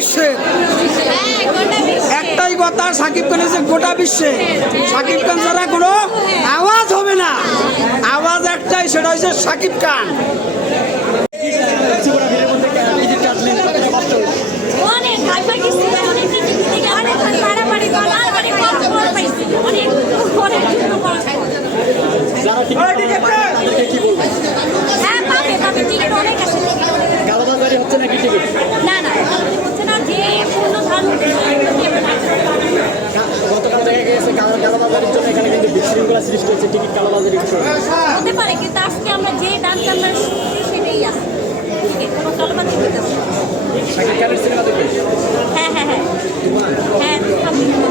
বিশ্বের একটাই কথা, শাকিব খান হচ্ছে গোটা বিশ্বে। শাকিব খান ছাড়া কোনো আওয়াজ হবে না, আওয়াজ একটাই, সেটা হচ্ছে শাকিব খান। গতকাল দেখা গেছে কালোবাজারের জন্য এখানে কিন্তু বিশৃঙ্খলা সৃষ্টি হচ্ছে, টিকিট কালোবাজারি হতে পারে, কিন্তু আজকে আমরা যে দামটা আমরা সেটাই আছে। কোনো কালোবাজারি হইতেছে না। শাকিব খানের সিনেমা দেখবে? হ্যাঁ হ্যাঁ হ্যাঁ হ্যাঁ।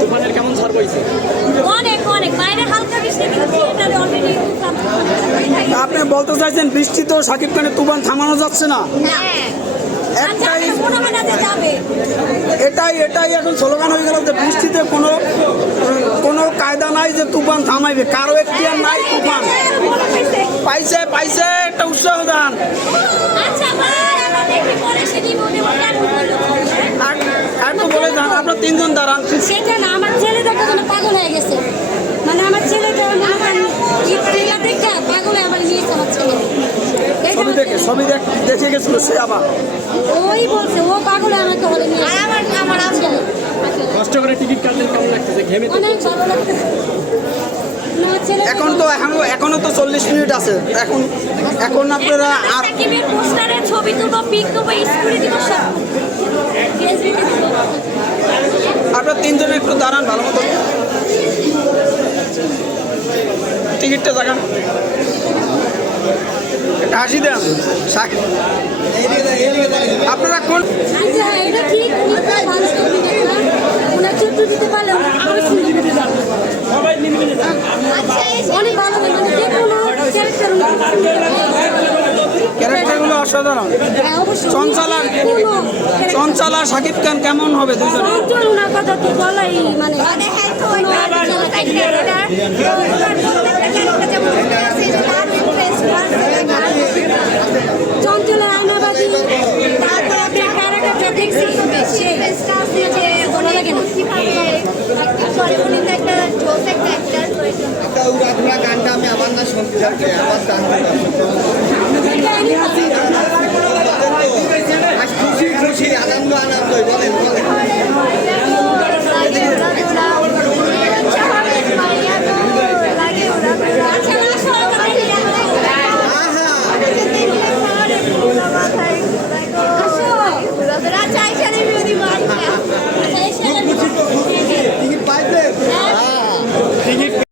তুফানের কেমন ঝড় বইছে? অনেক অনেক বাইরে হালকা বৃষ্টি, কিন্তু থিয়েটারে অলরেডি আপনি বলতে চাইছেন বৃষ্টি তো শাকিব খানের তুফান থামানো যাচ্ছে না? একটাই এটাই এখন স্লোগান হয়ে গেল যে বৃষ্টিতে কোনো কায়দা নাই যে তুফান থামাইবে, কারো এখতিয়ার নাই। তুফান পাইছে একটা উৎসাহ দান। আর তো বলে যান, আপনার তিনজন দাঁড়ান। সেটা না, আমার ছেলেটা কখনো পাগল হয়ে গেছে, মানে আমার ছেলেটা পাগল হয়ে আবার নিয়েছে আমার ছেলে। ছবি দেখে গেছিল সে, আবার ওই বলছে ও পাগল হয়ে আমাকে বলে নিয়ে আমার ছেলে। কষ্ট করে টিকিট কাটলেন, কেমন লাগতেছে? ঘেমে অনেক ভালো লাগতেছে। এখনো তো 40 মিনিট আছে। এখন আপনারা আর সাকিবের পোস্টারে ছবি তুলবো, পিক দেবো, স্টোরি দিব সব। আপনারা তিনজনে একটু দাঁড়ান ভালো মতো, টিকিটটা দেখান, একটা হাসি দেন। আপনারা কোন আচ্ছা এটা ঠিক, ভালো ছবি দেখলাম, ওনার চিত্র দিতে পারলে আরো সুন্দর দিতে যাবে। অনেক ভালো, মানে যে কোনো ক্যারেক্টারগুলো অসাধারণ। চঞ্চলা শাকিব খান কেমন হবে দুজন? ওনার কথা তো বলাই, মানে চঞ্চলা আয়নাবাদী, তারপরে আপনি ক্যারেক্টারটা দেখছি ভালো লাগে না। গানটা আমি আমার না শুনতে চাই, আমার গান